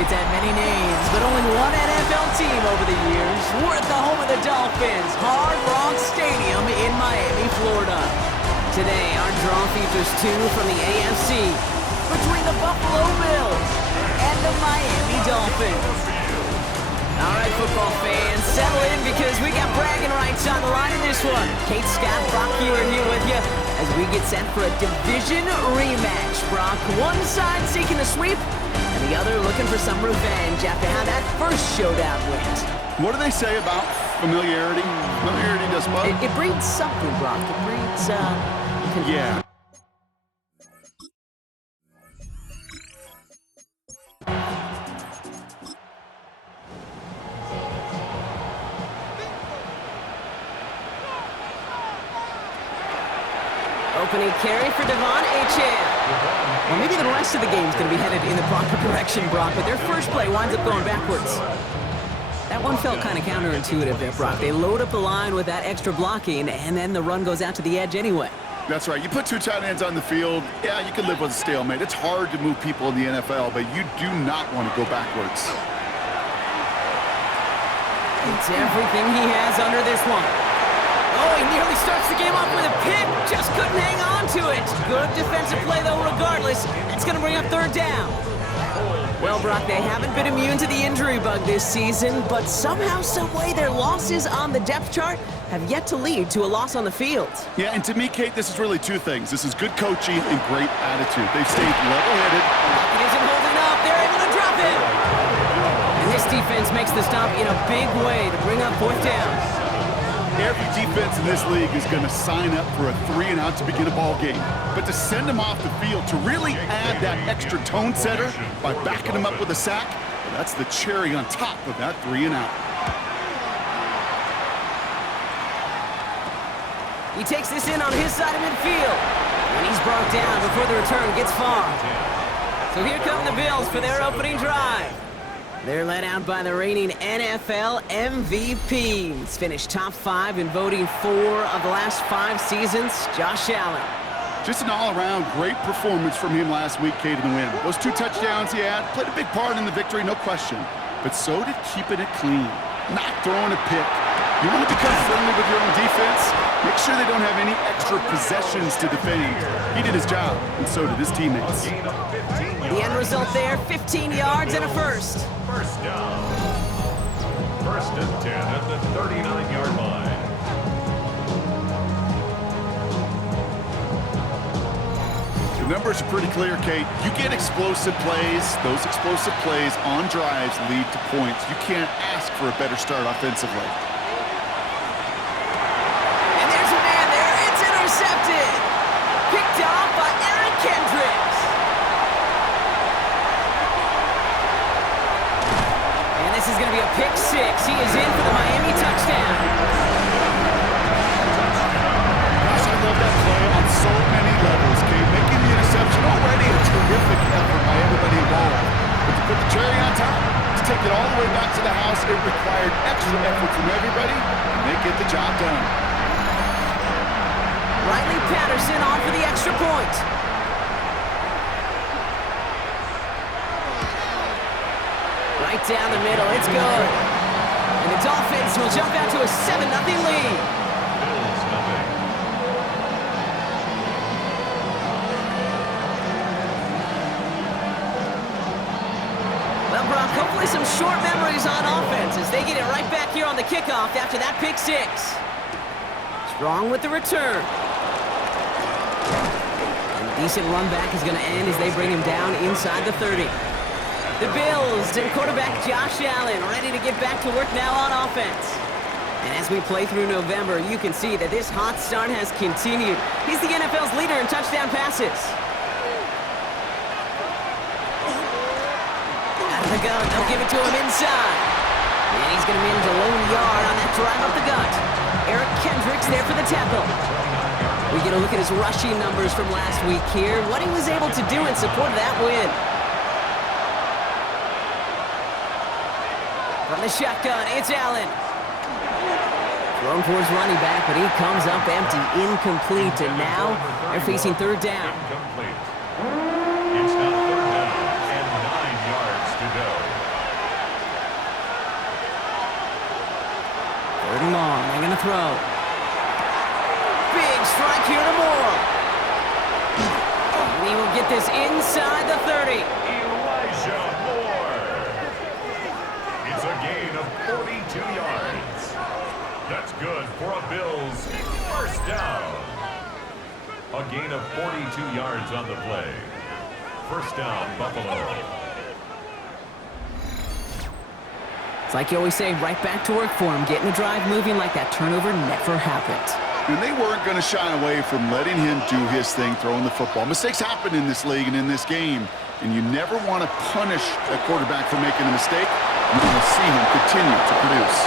It's had many names, but only one NFL team over the years. We're at the home of the Dolphins, Hard Rock Stadium in Miami, Florida. Today, our draw features two from the AFC between the Buffalo Bills and the Miami Dolphins. All right, football fans, settle in because we got bragging rights on the line in this one. Kate, Scott, Brock, you are here with you as we get set for a division rematch. Brock, one side seeking a sweep, and the other looking for some revenge after how that first showdown went. What do they say about familiarity? Familiarity does what? It breeds something, Brock. It breeds, Yeah. Opening carry for Devon Achane. Well, maybe the rest of the game's going to be headed in the proper direction, Brock, but their first play winds up going backwards. That one felt kind of counterintuitive there, Brock. They load up the line with that extra blocking, and then the run goes out to the edge anyway. That's right. You put two tight ends on the field, yeah, you can live with a stalemate. It's hard to move people in the NFL, but you do not want to go backwards. It's everything he has under this one. Oh, he nearly starts the game off with a pick. Just couldn't hang on to it. Good defensive play, though, regardless. It's going to bring up third down. Well, Brock, they haven't been immune to the injury bug this season, but somehow, someway, their losses on the depth chart have yet to lead to a loss on the field. Yeah, and to me, Kate, this is really two things. This is good coaching and great attitude. They've stayed level-headed. It isn't holding up. They're able to drop it. And this defense makes the stop in a big way to bring up fourth down. Every defense in this league is going to sign up for a 3-and-out to begin a ball game. But to send them off the field, to really add that extra tone setter by backing them up with a sack, well, that's the cherry on top of that 3-and-out. He takes this in on his side of midfield. And he's brought down before the return gets far. So here come the Bills for their opening drive. They're led out by the reigning NFL MVPs. Finished top 5 in voting 4 of the last 5 seasons, Josh Allen. Just an all-around great performance from him last week, Kate, in the win. Those 2 touchdowns he had played a big part in the victory, no question. But so did keeping it clean, not throwing a pick. You want to become friendly with your own defense? Make sure they don't have any extra possessions to defend. He did his job, and so did his teammates. The end result there, 15 yards and a first. First down. First and 10 at the 39-yard line. The numbers are pretty clear, Kate. You get explosive plays. Those explosive plays on drives lead to points. You can't ask for a better start offensively. And there's a man there. It's intercepted. Picked off by Eric Kendricks. And this is going to be a pick 6. He is in for the Miami touchdown. Gosh, I love that play on so many levels, Kate. Making the interception already a terrific effort by everybody involved. But to put the cherry on top, to take it all the way back to the house, it required extra effort from everybody, and they get the job done. Riley Patterson on for the extra point. Right down the middle, it's good. And the Dolphins will jump out to a 7-0 lead. Bills nothing. Well, Brock, hopefully some short memories on offense as they get it right back here on the kickoff after that pick 6. Strong with the return. And a decent run back is going to end as they bring him down inside the 30. The Bills and quarterback Josh Allen ready to get back to work now on offense. And as we play through November, you can see that this hot start has continued. He's the NFL's leader in touchdown passes. Out of the gun, they'll give it to him inside. And he's going to manage a lone yard on that drive up the gut. Eric Kendricks there for the tackle. We get a look at his rushing numbers from last week here, what he was able to do in support of that win. From the shotgun, it's Allen. Thrown towards running back, but he comes up empty, incomplete, and now they're facing third down. Incomplete. It's now third down and 9 yards to go. throw. Big strike here to Moore. And he will get this inside the 30. Elijah Moore. It's a gain of 42 yards. That's good for a Bills first down. A gain of 42 yards on the play. First down, Buffalo. It's like you always say, right back to work for him. Getting the drive moving like that turnover never happened. And they weren't going to shy away from letting him do his thing, throwing the football. Mistakes happen in this league and in this game, and you never want to punish a quarterback for making a mistake. You want to see him continue to produce.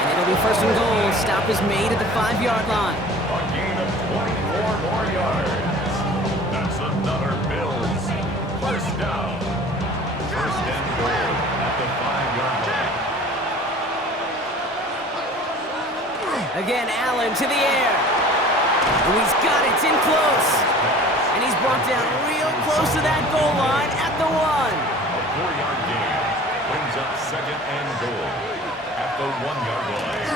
And it'll be first and goal. Stop is made at the 5-yard line. A gain of 24 more yards. That's another Bills first down. First and goal at the 5-yard line. Again, Allen to the air. And he's got it. It's in close. And he's brought down real close to that goal line at the 1. A 4-yard gain brings up second and goal at the 1-yard line.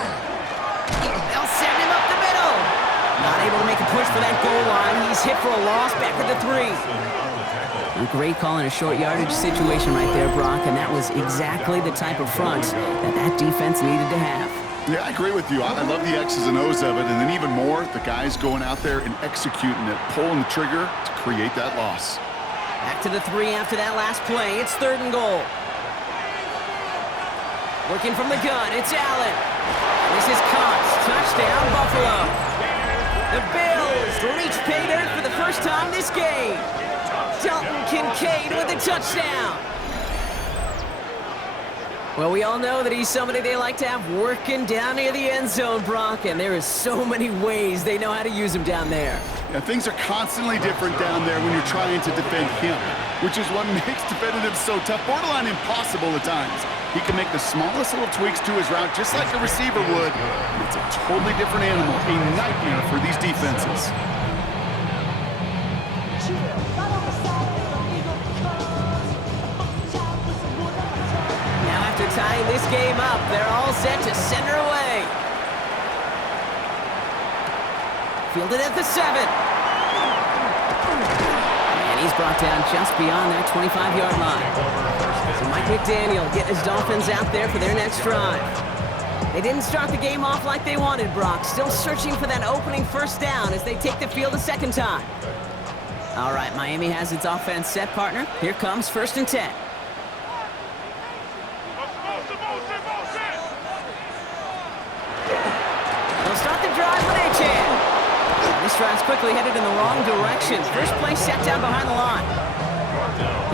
They'll send him up the middle. Not able to make a push for that goal line. He's hit for a loss back at the 3. Great call in a short yardage situation right there, Brock, and that was exactly the type of front that defense needed to have. Yeah, I agree with you. I love the X's and O's of it, and then even more, the guys going out there and executing it, pulling the trigger to create that loss. Back to the 3 after that last play. It's third and goal. Working from the gun, it's Allen. This is Cox. Touchdown, Buffalo. The Bills reach pay dirt for the first time this game. Dalton Kincaid with a touchdown. Well, we all know that he's somebody they like to have working down near the end zone, Brock, and there is so many ways they know how to use him down there. Yeah, things are constantly different down there when you're trying to defend him, which is what makes defending him so tough, borderline impossible at times. He can make the smallest little tweaks to his route just like a receiver would. It's a totally different animal, a nightmare for these defenses. After tying this game up, they're all set to send her away. Fielded at the 7. And he's brought down just beyond that 25-yard line. So Mike McDaniel getting his Dolphins out there for their next drive. They didn't start the game off like they wanted, Brock. Still searching for that opening first down as they take the field a second time. All right, Miami has its offense set, partner. Here comes first and 10. They'll start the drive with Achane. This drive's quickly headed in the wrong direction. First play set down behind the line.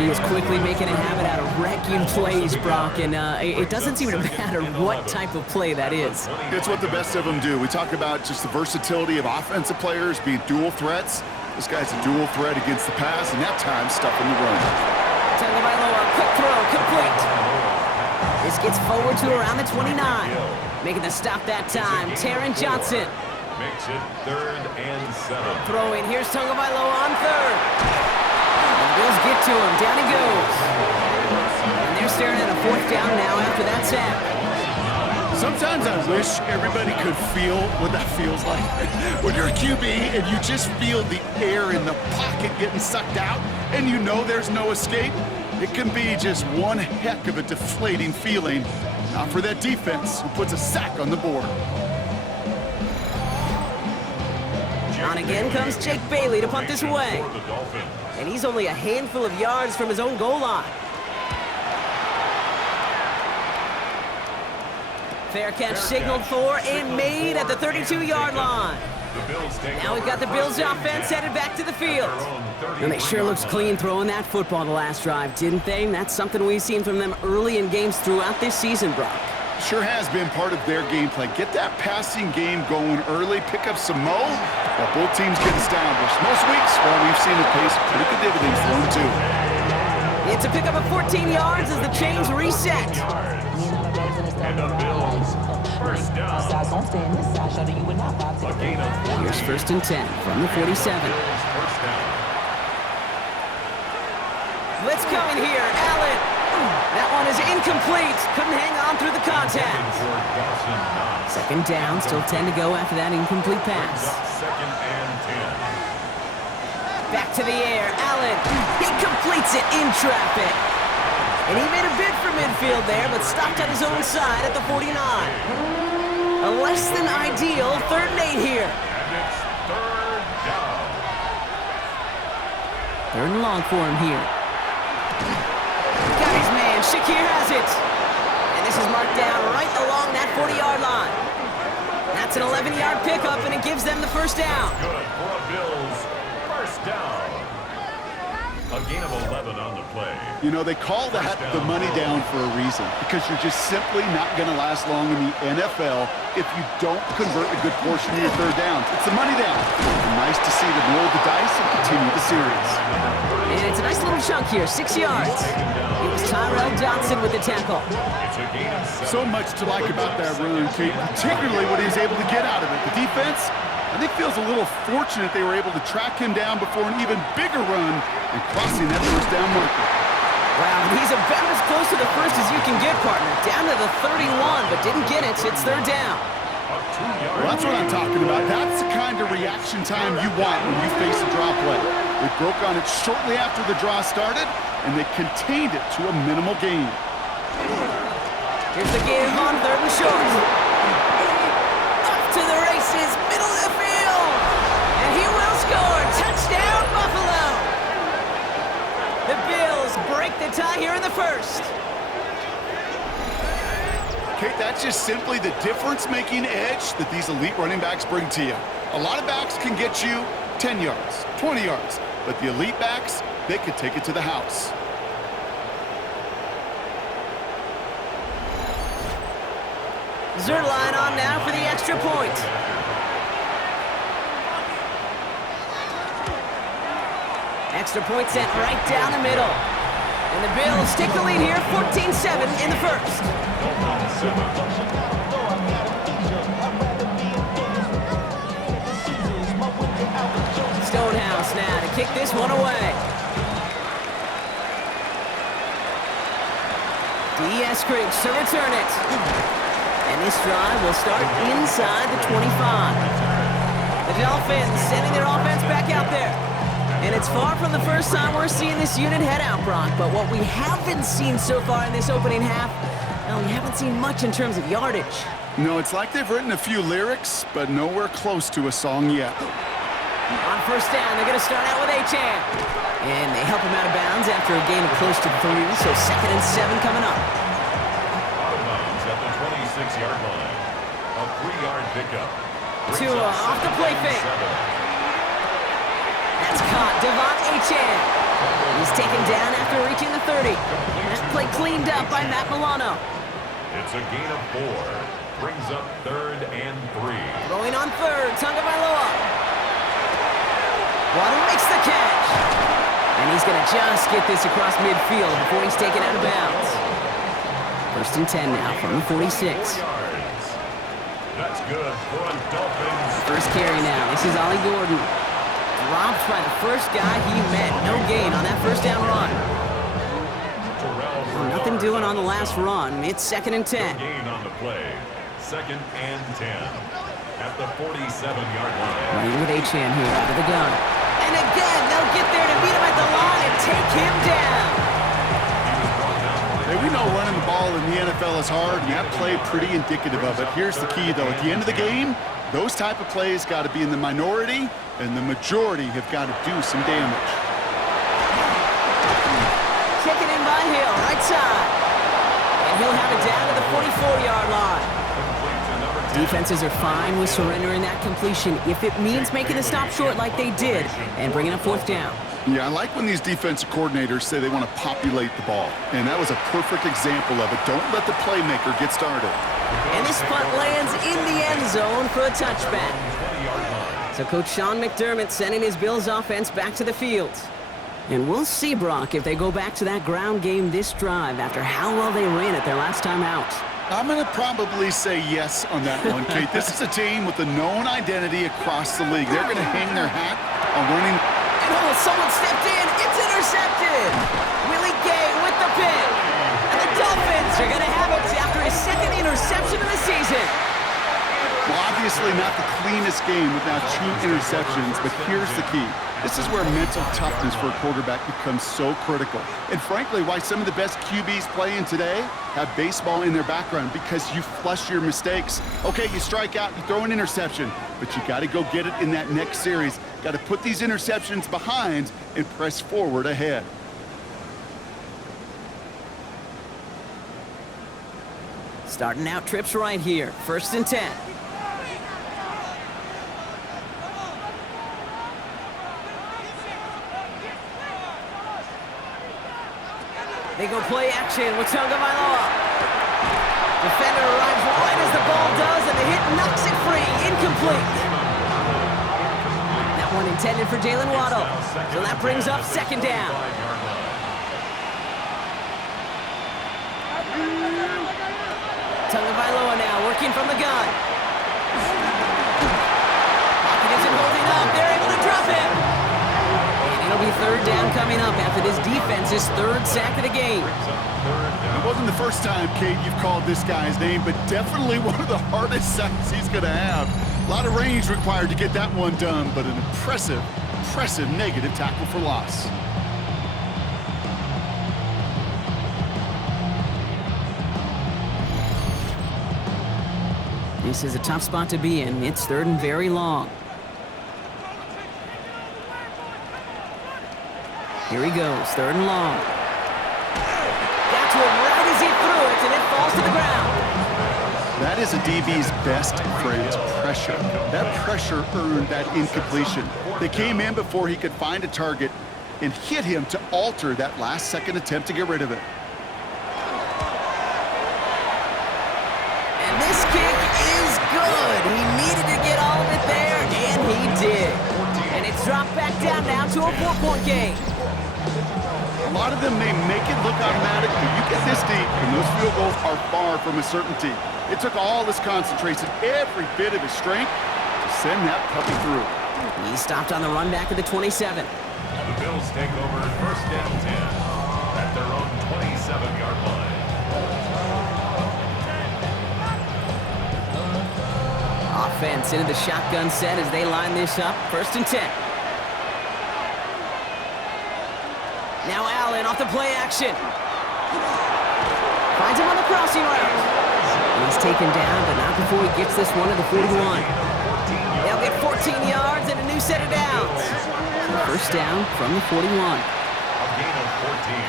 He is quickly making a habit out of wrecking plays, Brock, and it doesn't seem to matter what type of play that is. It's what the best of them do. We talk about just the versatility of offensive players being dual threats. This guy's a dual threat against the pass, and that time stuffing the run. Tagovailoa, quick throw, complete. This gets forward to around the 29. Making the stop that time, Taron Johnson. Makes it third and 7. Throwing, here's Tagovailoa on third. And the Bills get to him, down he goes. And they're staring at a fourth down now after that sack. Sometimes I wish everybody could feel what that feels like. When you're a QB and you just feel the air in the pocket getting sucked out and you know there's no escape, it can be just one heck of a deflating feeling. Not for that defense who puts a sack on the board. On again comes Jake Bailey to punt this away. And he's only a handful of yards from his own goal line. Fair catch signaled for and made at the 32-yard line. Now we've got the Bills offense headed back to the field. And they sure looks clean throwing that football the last drive, didn't they? And that's something we've seen from them early in games throughout this season, Brock. Sure has been part of their game plan. Get that passing game going early, pick up some mo, while both teams get established. Most weeks, well, we've seen it pay some pretty good dividends for them, too. It's a pickup of 14 yards as the chains reset. And the Bills first down. A gain of 4. Here's first and 10 from the 47. First down. Let's go in here, Allen. That one is incomplete. Couldn't hang on through the contact. Second down, still 10 to go after that incomplete pass. Second and 10. Back to the air, Allen. He completes it in traffic. And he made a bid for midfield there, but stopped on his own side at the 49. A less than ideal 3rd and 8 here. And it's third down. 3rd and long for him here. Got his man, Shakir has it. And this is marked down right along that 40-yard line. That's an 11-yard pickup, and it gives them the first down. Good for a Bills first down. A gain of 11 on the play. You know, they call that the money down for a reason, because you're just simply not going to last long in the NFL if you don't convert a good portion of your 3rd downs. It's the money down. And nice to see them roll the dice and continue the series. And it's a nice little chunk here, 6 yards. It was Tyrell Johnson with the tackle. It's a gain of 7. So much to like about that run, Kate, particularly what he was able to get out of it. The defense, I think, feels a little fortunate they were able to track him down before an even bigger run and crossing that first down marker. Wow, he's about as close to the first as you can get, partner. Down to the 31, but didn't get it. It's 3rd down. Well, that's what I'm talking about. That's the kind of reaction time you want when you face a draw play. They broke on it shortly after the draw started, and they contained it to a minimal gain. Here's the give on 3rd and short. Up to the races, middle of the field. And he will score. Touchdown, Buffalo. The Bills break the tie here in the first. Kate, that's just simply the difference-making edge that these elite running backs bring to you. A lot of backs can get you 10 yards, 20 yards, but the elite backs, they could take it to the house. Zerline on now for the extra point. Extra point sent right down the middle. And the Bills take the lead here, 14-7 in the first. Stonehouse now to kick this one away. D.S. Griggs to return it. And this drive will start inside the 25. The Dolphins sending their offense back out there. And it's far from the first time we're seeing this unit head out, Brock. But what we haven't seen so far in this opening half, well, we haven't seen much in terms of yardage. No, it's like they've written a few lyrics, but nowhere close to a song yet. On first down, they're going to start out with Achane. And they help him out of bounds after a gain of close to 3, so 2nd and 7 coming up. Out of bounds at the 26-yard line. A 3-yard pickup. Tua off the play fake. That's caught. Devon Achane. He's taken down after reaching the 30. That play cleaned up by Matt Milano. It's a gain of 4. Brings up 3rd and 3. Throwing on 3rd, Tagovailoa. Waddle makes the catch. And he's going to just get this across midfield before he's taken out of bounds. 1st and 10 now from the 46. That's good for a Dolphins. First carry now. This is Ollie Gordon. Dropped by the first guy he met. No gain on that first down run. Well, nothing doing on the last run. It's 2nd and 10. Gain on the play. 2nd and 10. At the 47-yard line. Running with Achane here out of the gun. And again, they'll get there to meet him at the line and take him down. Hey, we know running the ball in the NFL is hard, and that play pretty indicative of it. Here's the key, though. At the end of the game, those type of plays got to be in the minority, and the majority have got to do some damage. Taken in by Hill, right side. And he'll have it down to the 44-yard line. Defenses are fine with surrendering that completion if it means making the stop short like they did and bringing up 4th down. Yeah, I like when these defensive coordinators say they want to populate the ball, and that was a perfect example of it. Don't let the playmaker get started. And this punt lands in the end zone for a touchback. So Coach Sean McDermott sending his Bills offense back to the field. And we'll see, Brock, if they go back to that ground game this drive after how well they ran it their last time out. I'm going to probably say yes on that one, Kate. This is a team with a known identity across the league. They're going to hang their hat on running. And oh, someone stepped in. It's intercepted. Willie Gay with the pick. And the Dolphins Obviously not the cleanest game with now 2 interceptions, but here's the key. This is where mental toughness for a quarterback becomes so critical. And frankly, why some of the best QBs playing today have baseball in their background, because you flush your mistakes. Okay, you strike out, you throw an interception, but you got to go get it in that next series. Got to put these interceptions behind and press forward ahead. Starting out trips right here. 1st and 10. They go play action with Tagovailoa. Defender arrives right as the ball does, and the hit knocks it free. Incomplete. That one intended for Jalen Waddle. So that brings up 2nd down. Tagovailoa now working from the gun. Pocket isn't holding up. They're able to drop him. And it'll be 3rd down coming up after this defense's 3rd sack of the game. It wasn't the first time, Kate, you've called this guy's name, but definitely one of the hardest sacks he's going to have. A lot of range required to get that one done, but an impressive negative tackle for loss. This is a tough spot to be in. It's 3rd and very long. Here he goes, 3rd and long. Got to him right as he threw it, and it falls to the ground. That is a DB's best friend, pressure. That pressure earned that incompletion. They came in before he could find a target and hit him to alter that last-second attempt to get rid of it. And this kick is good. He needed to get all of it there, and he did. And it's dropped back down now to a 4-point game. A lot of them may make it look automatic, but you get this deep, and those field goals are far from a certainty. It took all his concentration, every bit of his strength, to send that puppy through. He stopped on the run back of the 27. The Bills take over 1st and 10 at their own 27-yard line. Offense into the shotgun set as they line this up. 1st and 10. Now Allen off the play action. Finds him on the crossing route. And he's taken down, but not before he gets this one to the 41. They'll get 14 yards and a new set of downs. So 1st down from the 41. A gain of 14.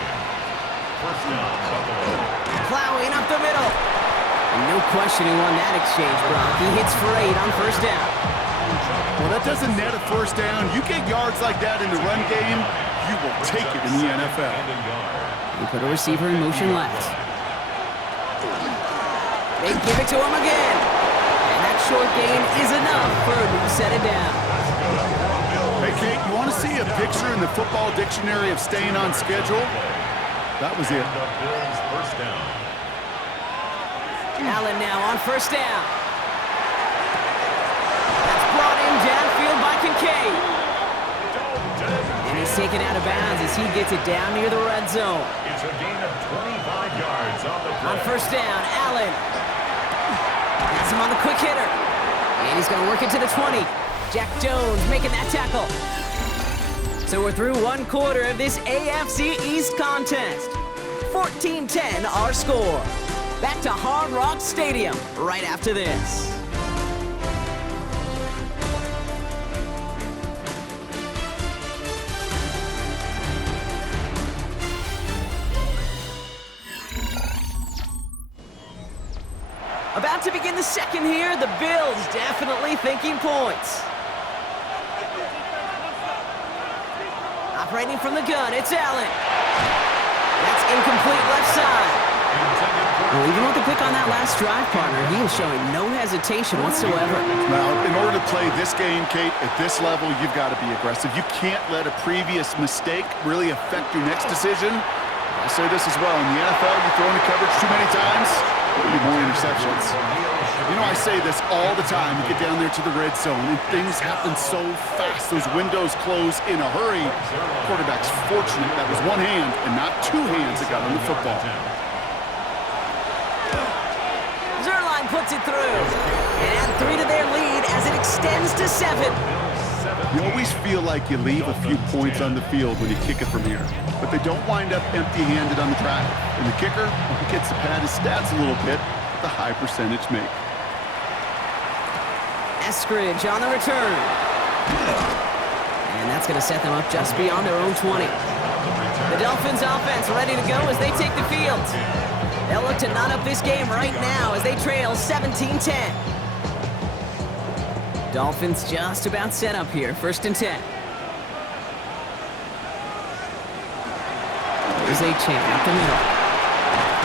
1st down, Buffalo. Plowing up the middle. And no question who won that exchange, Brock. He hits for 8 on 1st down. Well, that doesn't net a 1st down. You get yards like that in the run game, you will take it in the NFL. They put a receiver in motion left. They give it to him again. And that short gain is enough for a new set of downs. Hey, Kate, you want to see a picture in the football dictionary of staying on schedule? That was it. The Bills' 1st down. Allen now on 1st down. That's brought in downfield by Kincaid. And he's taken out of bounds as he gets it down near the red zone. It's a gain of 25 yards on the play. On 1st down, Allen. That's him on the quick hitter. And he's going to work it to the 20. Jack Jones making that tackle. So we're through 1 quarter of this AFC East contest. 14-10 our score. Back to Hard Rock Stadium right after this. About to begin the 2nd here, the Bills definitely thinking points. Operating from the gun, it's Allen. That's incomplete left side. Well, even with the pick on that last drive, partner, he is showing no hesitation whatsoever. Now, in order to play this game, Kate, at this level, you've got to be aggressive. You can't let a previous mistake really affect your next decision. I'll say this as well. In the NFL, you throw into coverage too many times, you get more interceptions. You know, I say this all the time. You get down there to the red zone, and things happen so fast. Those windows close in a hurry. Quarterback's fortunate that was one hand and not 2 hands that got on the football. puts it through. And add 3 to their lead as it extends to 7. You always feel like you leave a few points on the field when you kick it from here, but they don't wind up empty-handed on the drive. And the kicker, he gets to pad his stats a little bit, the high percentage make. Eskridge on the return. And that's going to set them up just beyond their own 20. The Dolphins offense ready to go as they take the field. They'll look to knot up this game right now as they trail 17-10. Dolphins just about set up here, 1st and 10. Here's Achane up the middle.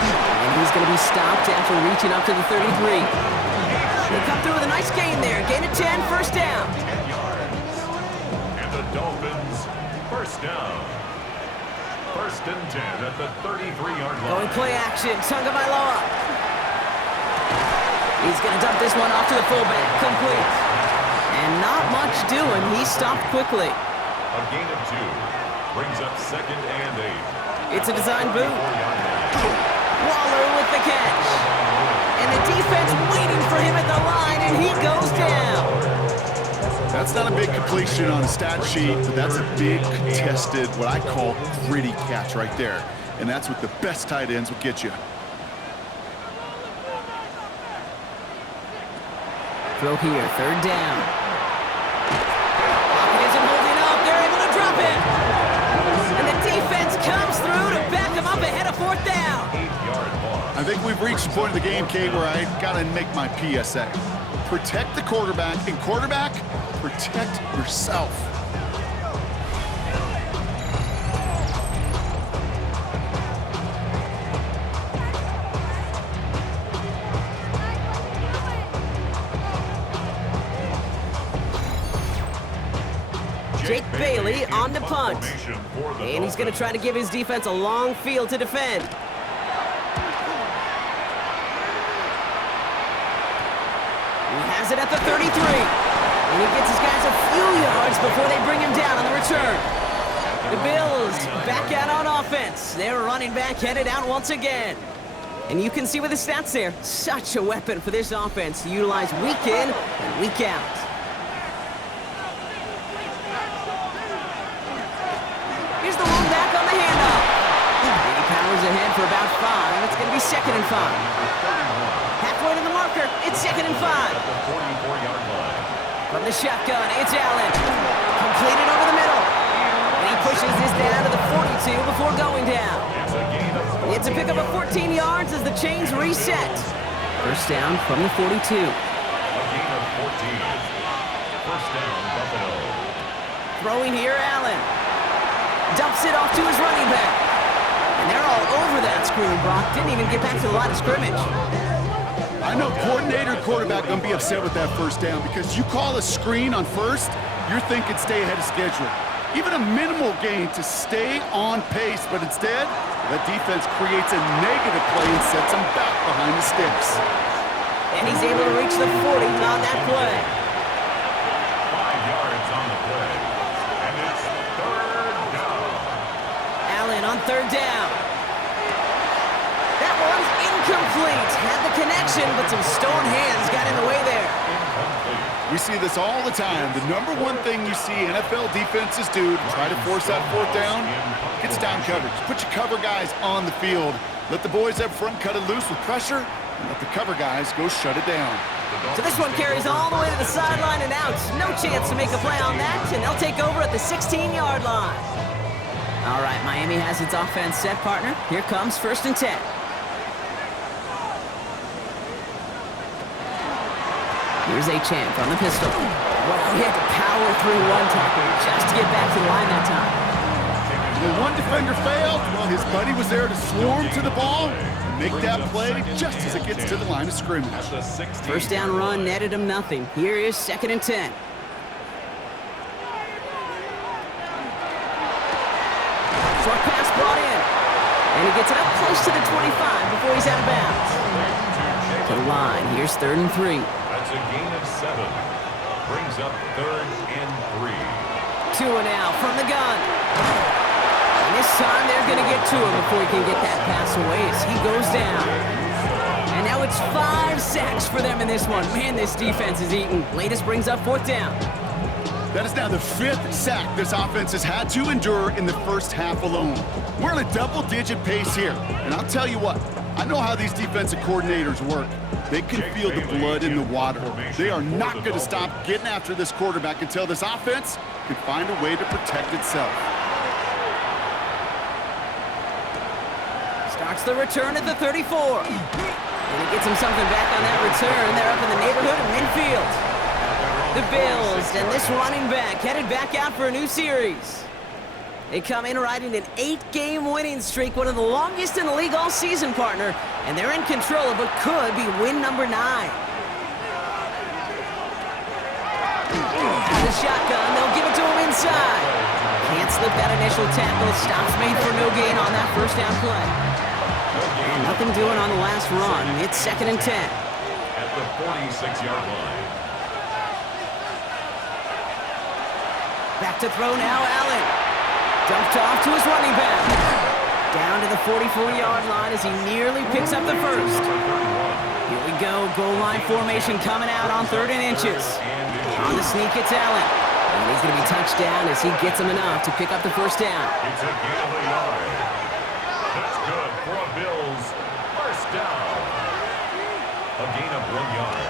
And he's going to be stopped after reaching up to the 33. They come through with a nice gain there. Gain of 10, 1st down. 10 yards. And the Dolphins, 1st down. 1st and 10 at the 33-yard line. Going play action, Tagovailoa. He's going to dump this one off to the fullback. Complete. And not much doing. He stopped quickly. A gain of 2 brings up 2nd and 8. It's a design boot. Waller with the catch. And the defense waiting for him at the line, and he goes down. That's not a big completion on a stat sheet, but that's a big contested, what I call gritty catch right there. And that's what the best tight ends will get you. Throw here, 3rd down. Pocket isn't holding up. They're able to drop it. And the defense comes through to back him up ahead of 4th down. 8-yard loss. I think we've reached the point of the game, Kate, where I got to make my PSA. Protect the quarterback, and quarterback, protect yourself. Jake Bailey on the punt. And he's going to try to give his defense a long field to defend. He has it at the 33. And he gets his guys a few yards before they bring him down on the return. The Bills back out on offense. Their running back headed out once again. And you can see with the stats there, such a weapon for this offense to utilize week in and week out. Here's the one back on the handoff. And he powers ahead for about 5. It's going to be 2nd and 5. Halfway to the marker, it's 2nd and 5. From the shotgun, it's Allen. Completed over the middle. And he pushes this down to the 42 before going down. It's a pickup of 14 yards as the chains reset. 1st down from the 42. A gain of 14. 1st down, Buffalo. Throwing here, Allen. Dumps it off to his running back. And they're all over that screen, Brock. Didn't even get back to the line of scrimmage. I know coordinator and quarterback going to be upset with that 1st down because you call a screen on 1st, you're thinking stay ahead of schedule. Even a minimal gain to stay on pace, but instead, that defense creates a negative play and sets them back behind the sticks. And he's able to reach the 40 on that play. 5 yards on the play. And it's 3rd down. Allen on 3rd down. That one's incomplete. Had the connection, but some stone hands got in the way there. We see this all the time. The number one thing you see NFL defenses do to try to force that 4th down, gets down coverage. Put your cover guys on the field. Let the boys up front cut it loose with pressure, and let the cover guys go shut it down. So this one carries all the way to the sideline and out. No chance to make a play on that, and they'll take over at the 16-yard line. All right, Miami has its offense set, partner. Here comes 1st and 10. Here's Achane from the pistol. Wow, he had to power through one tackle just to get back to the line that time. When one defender failed, well, his buddy was there to swarm to the ball and make that play just as it gets to the line of scrimmage. 1st down run netted him nothing. Here is 2nd and 10. Short pass brought in. And he gets it up close to the 25 before he's out of bounds. To the line, here's 3rd and 3. That's a gain of 7. Brings up 3rd and 3. 2 and out from the gun. And this time they're going to get to him before he can get that pass away as he goes down. And now it's 5 sacks for them in this one. Man, this defense is eating. Latest brings up 4th down. That is now the 5th sack this offense has had to endure in the first half alone. We're in a double-digit pace here. And I'll tell you what, I know how these defensive coordinators work. They can feel the blood in the water. They are not going to stop getting after this quarterback until this offense can find a way to protect itself. Starts the return at the 34. And he gets him something back on that return. They're up in the neighborhood of midfield. The Bills and this running back headed back out for a new series. They come in riding an 8-game winning streak, one of the longest in the league all season, partner. And they're in control of what could be win number 9. The shotgun, they'll give it to him inside. Can't slip that initial tackle. Stops made for no gain on that first down play. And nothing doing on the last run. It's 2nd and 10. At the 46-yard line. Back to throw now, Allen. Dumped off to his running back. Down to the 44-yard line as he nearly picks up the first. Here we go, goal line formation coming out on 3rd and inches. On the sneak, it's Allen. And he's going to be touched down as he gets him enough to pick up the first down. It's a gain of a yard. That's good for a Bills first down. A gain of 1 yard.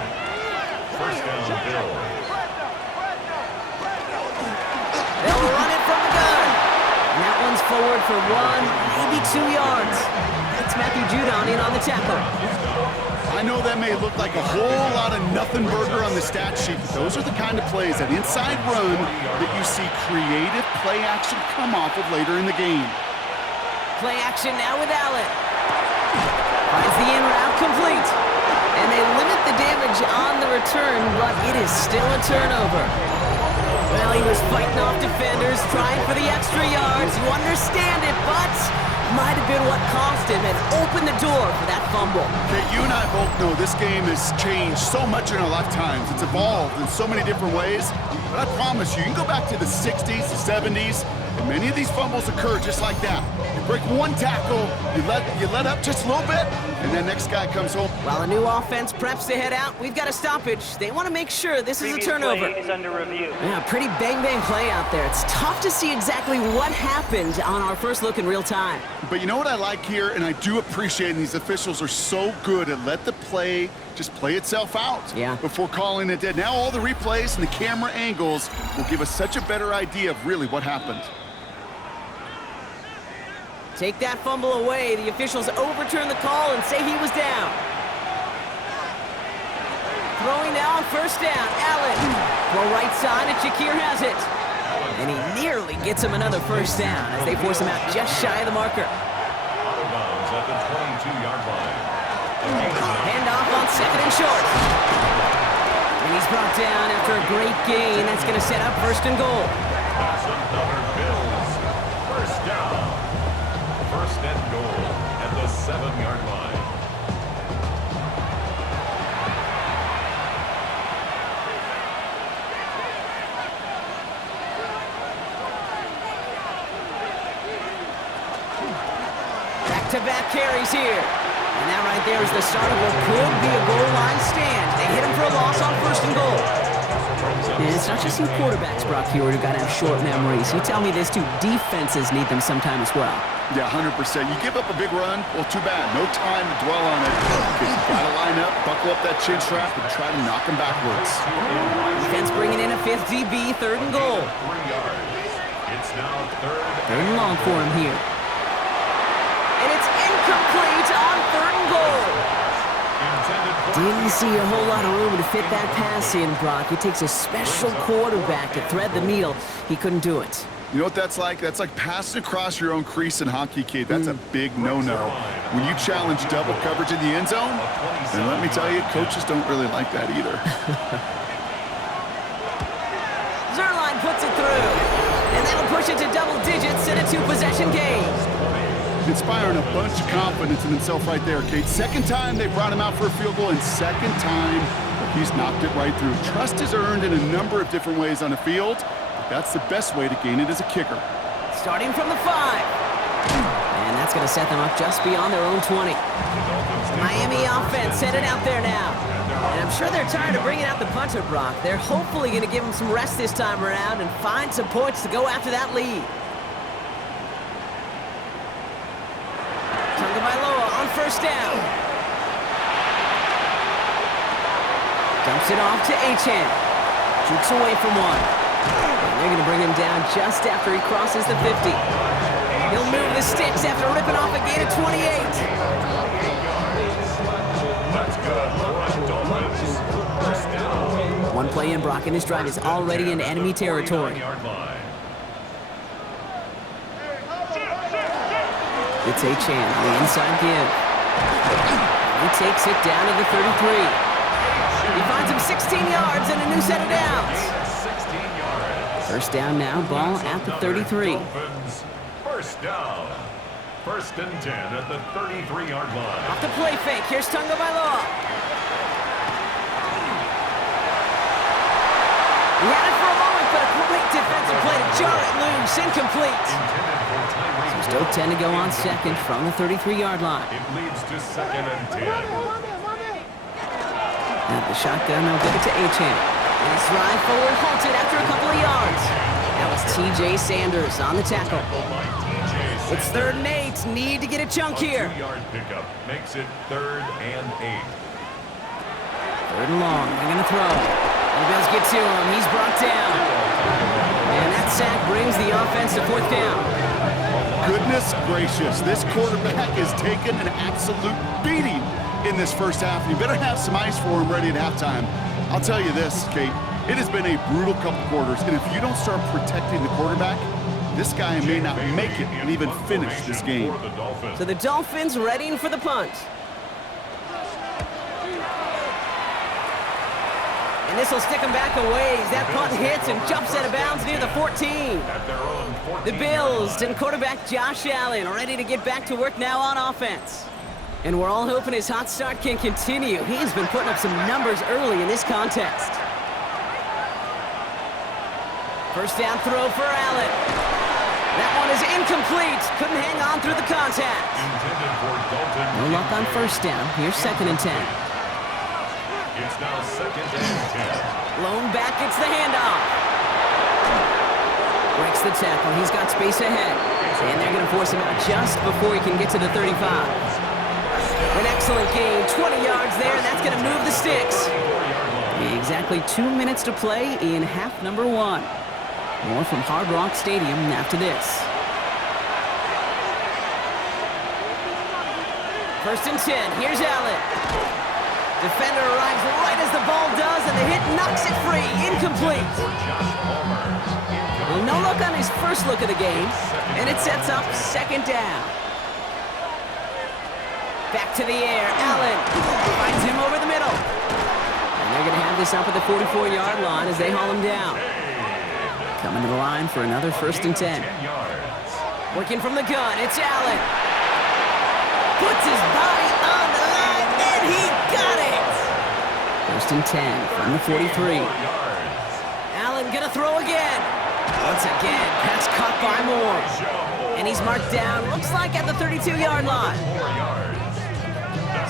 First down, Bills. They'll run it from the gun. And that one's forward for 1, maybe 2 yards. That's Matthew Judon in on the tackle. I know that may look like a whole lot of nothing burger on the stat sheet, but those are the kind of plays, that inside run, that you see creative play action come off of later in the game. Play action now with Allen. Finds the in route complete. And they limit the damage on the return, but it is still a turnover. Well, he was fighting off defenders, trying for the extra yards. You understand it, but might have been what cost him and opened the door for that fumble. Okay, you and I both know this game has changed so much in our lifetimes. It's evolved in so many different ways. But I promise you, you can go back to the 60s, the 70s, and many of these fumbles occur just like that. You break one tackle, you let up just a little bit, and then next guy comes home. While a new offense preps to head out, we've got a stoppage. They want to make sure this is a turnover. Play is under review. Yeah, pretty bang-bang play out there. It's tough to see exactly what happened on our first look in real time. But you know what I like here, and I do appreciate, and these officials are so good at let the play just play itself out before calling it dead. Now all the replays and the camera angles will give us such a better idea of really what happened. Take that fumble away. The officials overturn the call and say he was down. Throwing now on first down. Allen. Throw right side, and Shakir has it. And he nearly gets him another first down as they force him out just shy of the marker. Out of bounds at the 22-yard line. Handoff on 2nd and short. And he's brought down after a great gain. That's going to set up 1st and goal. That's another Bills first down. 1st and goal at the 7-yard line. Back-to-back carries here. And that right there is the start of what could be a goal line stand. They hit him for a loss on 1st and goal. And it's not just you quarterbacks, Brock Hewitt, who got to have short memories. You tell me this too, defenses need them sometime as well. Yeah, 100%. You give up a big run, well, too bad. No time to dwell on it. Because you got to line up, buckle up that chin strap, and try to knock him backwards. Defense bringing in a 5th DB, 3rd and goal. 3 yards. It's now 3rd and long for him here. And it's incomplete on 3rd and goal. Didn't see a whole lot of room to fit that pass in, Brock. It takes a special quarterback to thread the needle. He couldn't do it. You know what that's like? That's like passing across your own crease in hockey, kid. That's a big no-no. When you challenge double coverage in the end zone, then let me tell you, coaches don't really like that either. Zerline puts it through. And that'll push it to double digits in a 2-possession game. Inspiring a bunch of confidence in himself right there, Kate. 2nd time they brought him out for a field goal, and 2nd time he's knocked it right through. Trust is earned in a number of different ways on the field. That's the best way to gain it as a kicker. Starting from the 5. And that's going to set them up just beyond their own 20. The Dolphins Miami offense headed out there now. And I'm sure they're tired of bringing out the punter, Brock. They're hopefully going to give him some rest this time around and find some points to go after that lead. Tagovailoa on first down. Dumps it off to Achane. Jukes away from one. And they're going to bring him down just after he crosses the 50. He'll move the sticks after ripping off a gain of 28. That's good for the Dolphins. First down. One play in, Brock, and his drive is already in enemy territory. It's Achane on the inside give. He takes it down to the 33. He finds him 16 yards and a new set of downs. 16 yards. First down now, ball at the 33. Dolphins. First down. First and 10 at the 33-yard line. Off the play fake, here's Tagovailoa. He had it for a moment, but a great defensive play to jar it loose. Incomplete. So still 10 to go on second from the 33-yard line. It leads to second and 10. At the shotgun, they'll give it to Achane. And his drive forward halted after a couple of yards. That was T.J. Sanders on the tackle. It's 3rd and 8. Need to get a chunk here. 2-yard pickup makes it 3rd and 8. 3rd and long. They're going to throw. The Bills get to him. He's brought down. And that sack brings the offense to 4th down. Goodness gracious, this quarterback is taking an absolute beating in this first half. You better have some ice for him ready at halftime. I'll tell you this, Kate, it has been a brutal couple quarters, and if you don't start protecting the quarterback, this guy may not make it and even finish this game. So the Dolphins readying for the punt. And this will stick him back a ways. That punt hits and jumps out of bounds near the 14. The Bills and quarterback Josh Allen ready to get back to work now on offense. And we're all hoping his hot start can continue. He has been putting up some numbers early in this contest. First down throw for Allen. That one is incomplete. Couldn't hang on through the contact. No luck on first down. Here's 2nd and 10. It's now 2nd and 10. Lone back gets the handoff. Breaks the tackle. He's got space ahead. And they're going to force him out just before he can get to the 35. An excellent gain. 20 yards there, and that's going to move the sticks. Exactly 2 minutes to play in half number 1. More from Hard Rock Stadium after this. First and 10. Here's Allen. Defender arrives right as the ball does, and the hit knocks it free. Incomplete. Well, no look on his first look of the game, and it sets up 2nd down. Back to the air. Allen finds him over the middle. And they're going to have this up at the 44-yard line as they haul him down. Coming to the line for another 1st and 10. Working from the gun, it's Allen. Puts his body on the line, and he got it! 1st and 10 from the 43. Allen gonna throw again. Once again, pass caught by Moore. And he's marked down, looks like at the 32-yard line.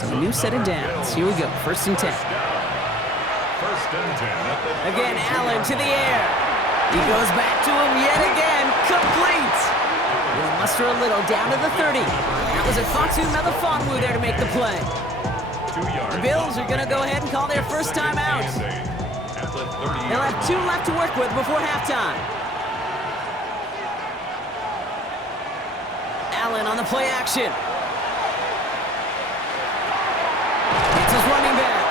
So a new set of downs. Here we go, 1st and 10. Again, Allen to the air. He goes back to him yet again. Complete. He'll muster a little down to the 30. That was a Fatu Melifonwu there to make the play. The Bills are going to go ahead and call their first time out. They'll have 2 left to work with before halftime. Allen on the play action. It's his running back.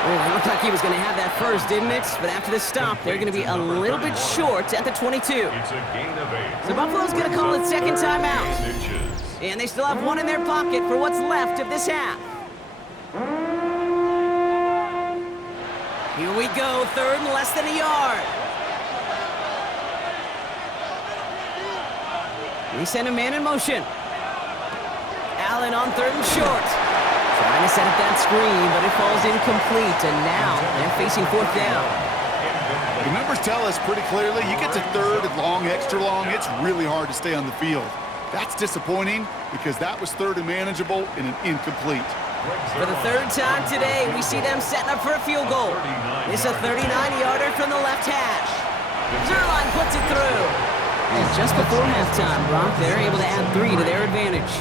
Oh, it looked like he was going to have that first, didn't it? But after this stop, they're going to be a little bit short at the 22. It's a gain of 8. So Buffalo's going to call it second timeout. And they still have 1 in their pocket for what's left of this half. Here we go, 3rd and less than a yard. We send a man in motion. Allen on 3rd and short. Trying to set up that screen, but it falls incomplete, and now they're facing 4th down. The numbers tell us pretty clearly, you get to 3rd and long, extra long, it's really hard to stay on the field. That's disappointing because that was 3rd and manageable and an incomplete. For the third time today, we see them setting up for a field goal. It's a 39-yarder from the left hash. Zerline puts it through. And just before halftime, Brock, they're able to add 3 to their advantage.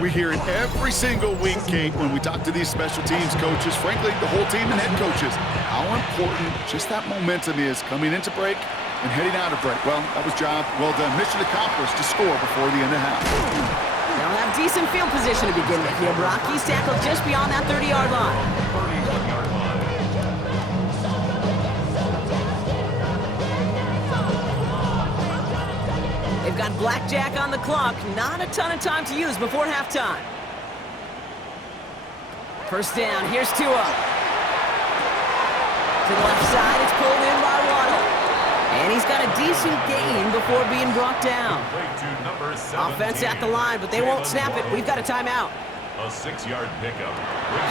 We hear it every single week, Kate, when we talk to these special teams coaches, frankly, the whole team and head coaches, how important just that momentum is coming into break and heading out of break. Well, that was job well done. Mission accomplished to score before the end of half. They'll have decent field position to begin with here. Brock, he's tackled just beyond that 30-yard line. They've got blackjack on the clock. Not a ton of time to use before halftime. First down. Here's Tua. To the left side. It's pulled in by Waddle. And he's got a decent gain before being brought down. Offense at the line, but they won't snap it. We've got a timeout. A 6-yard pickup.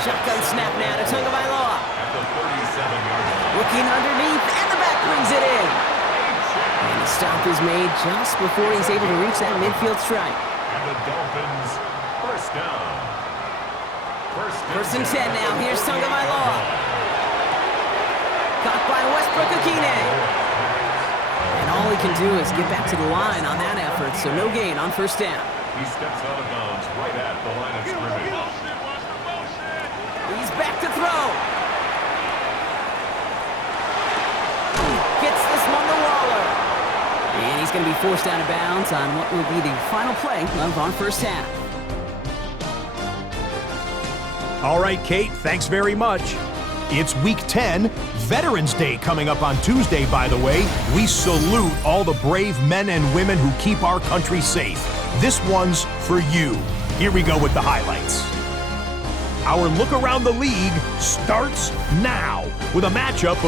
Shotgun snap now to Tagovailoa. At the 37-yard line. Looking underneath, and the back brings it in. And the stop is made just before he's able to reach that midfield strike. And the Dolphins first down. First and 10 now. Here's Tagovailoa. Caught by Westbrook-Ikhine. And all he can do is get back to the line on that effort, so no gain on first down. He steps out of bounds right at the line of scrimmage. He's back to throw. Gets this one to Waller. And he's going to be forced out of bounds on what will be the final play of our first half. All right, Kate, thanks very much. It's Week 10, Veterans Day coming up on Tuesday, by the way. We salute all the brave men and women who keep our country safe. This one's for you. Here we go with the highlights. Our look around the league starts now with a matchup of